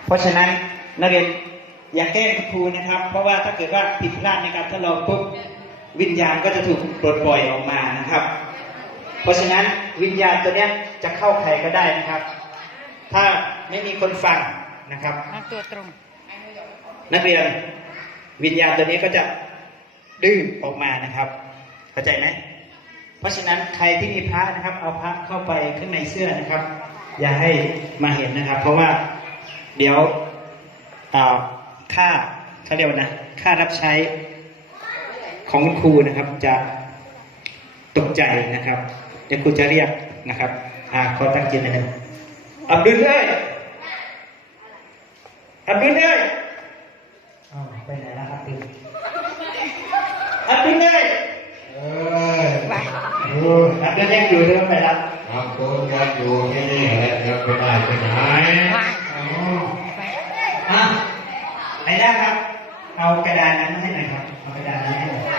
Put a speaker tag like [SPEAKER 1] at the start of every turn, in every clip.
[SPEAKER 1] เพราะฉะนั้นนักเรียนอย่าแกล้งครูนะครับเพราะว่าถ้าเกิดว่าผิดพลาดในการทดลองปุ๊บวิญญาณก็จะถูกปลดปล่อยออกมานะครับเพราะฉะนั้นวิญญาณตัวเนี้ยจะเข้าใครก็ได้นะครับถ้าไม่มีคนฟังนะครับ
[SPEAKER 2] ตัวตรง
[SPEAKER 1] นักเรียนวิญญาณตัวนี้ก็จะดื้อออกมานะครับเข้าใจไหมเพราะฉะนั้นใครที่มีพระนะครับเอาพระเข้าไปข้างในเสื้อนะครับอย่าให้มาเห็นนะครับเพราะว่าเดี๋ยวค่าเขาเรียกว่านะค่ารับใช้ของครูนะครับจะตกใจนะครับเดี๋ยวครูจะเรียกนะครับขอตั้งจิตนะครับอับดุลเลยอับดุลเลยไปไหนแล้วครับอับดุลเลยอับดุลยังอยู่หรือไม่รับ
[SPEAKER 3] อับดุลยังอยู่ที่นี่แหละยังไปได้ไปไหน
[SPEAKER 1] ไหนได้ครับเอากระดานนั้นให้หน่อยครับเอากระดานนั้นให้หน่อย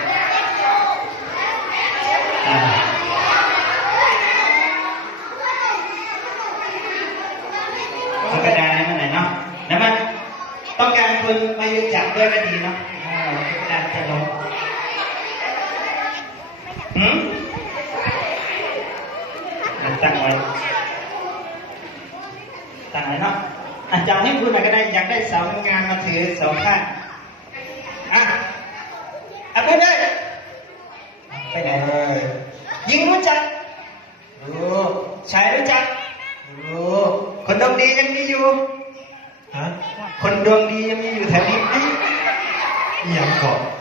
[SPEAKER 1] เอากระดานนั้นมาหน่อยเนาะแล้วมันต้องการคนมายืนจับด้วยก็ดีเนาะกระดานจะลงตั้งไว้เนาะจับให้คุณมาก็ได้อยากได้เสางานมาถือสองข้างไปได้ไปไหนเลยยิงรู้จักรู้ชายรู้จักรู้คนดวงดียังมีอยู่คนดวงดียังมีอยู่แถวนี้ไหม
[SPEAKER 3] ยังก่อน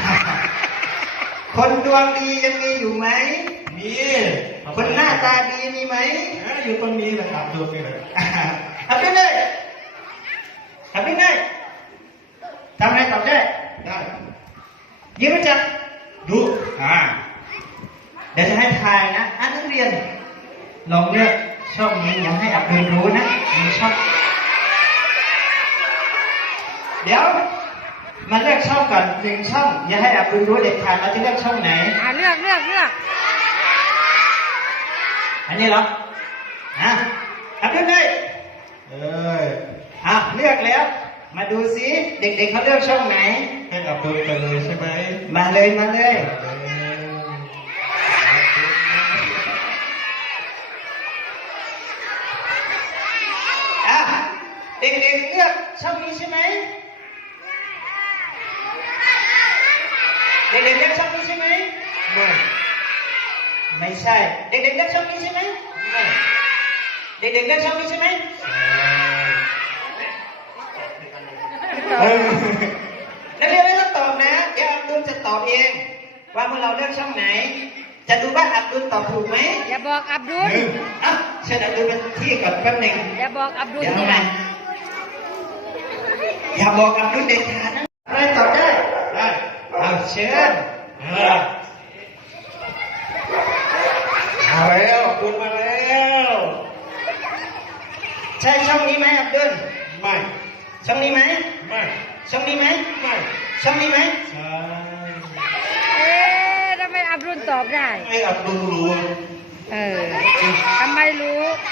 [SPEAKER 1] คนดวงดียังมีอยู่ไหม
[SPEAKER 3] มี
[SPEAKER 1] คนหน้าตาดีมีไหม
[SPEAKER 3] อยู่ตรงนี้แหละครับดูนี่เลย
[SPEAKER 1] ทำได้ทำได้ทำอะไรตอบได้ยิงรู้จัก
[SPEAKER 3] รู้
[SPEAKER 1] เดี๋ยวจะให้ทายนะนักเรียนลองเลือกช่องนี้อย่าให้อับดุลรู้นะมีช่องเดี๋ยวมาเลือกช่องก่อนหนึ่งช่องอย่าให้อับดุลรู้เด็ดขาดเราจะเลือกช่องไหน
[SPEAKER 2] เลือก
[SPEAKER 1] อันนี้เหรออับดุลได้เลือกแล้วมาดูซิเด็กๆเขาเลือกช่องไหน
[SPEAKER 3] ให้อับดุลไปเลยใช่ไหม
[SPEAKER 1] มาเลยเด็กๆเลือกช่องนี้ใช่ไหมเด็กๆเลือกช่องนี้ใช่ไหมไม่ใช่เด็กๆเลือกช่องนี้ใช่ไหมเด็กๆเลือกช่องนี้ใช่ไหมนักเรียนไม่ต้องตอบนะเดี๋ยวอับดุลจะตอบเองว่าพวกเราเลือกช่องไหนจะดูว่าอับดุลตอบถูกไหม
[SPEAKER 2] อย่าบอกอับดุล
[SPEAKER 1] เชิญอับดุลเป็นที่ก่อนแป๊บหนึ่ง
[SPEAKER 2] อย่าบอกอับดุล
[SPEAKER 1] นี่ไงอย่าบอกอับดุลเด็ดขาดนะอะไรตอบได้เชิญ
[SPEAKER 3] มาแล้วคุณมาแล้ว
[SPEAKER 1] ใช่ช่องนี้ไหมอับดุล
[SPEAKER 3] ไม่
[SPEAKER 1] ช่องนี้ไหม
[SPEAKER 3] ไม่
[SPEAKER 1] ช่องนี้ไหม
[SPEAKER 3] ไม่
[SPEAKER 1] ช่องนี้ไหม
[SPEAKER 3] ใช่
[SPEAKER 2] ทำไมอับดุลตอบได้
[SPEAKER 3] ให้อับดุลรู้
[SPEAKER 2] ทำไมรู้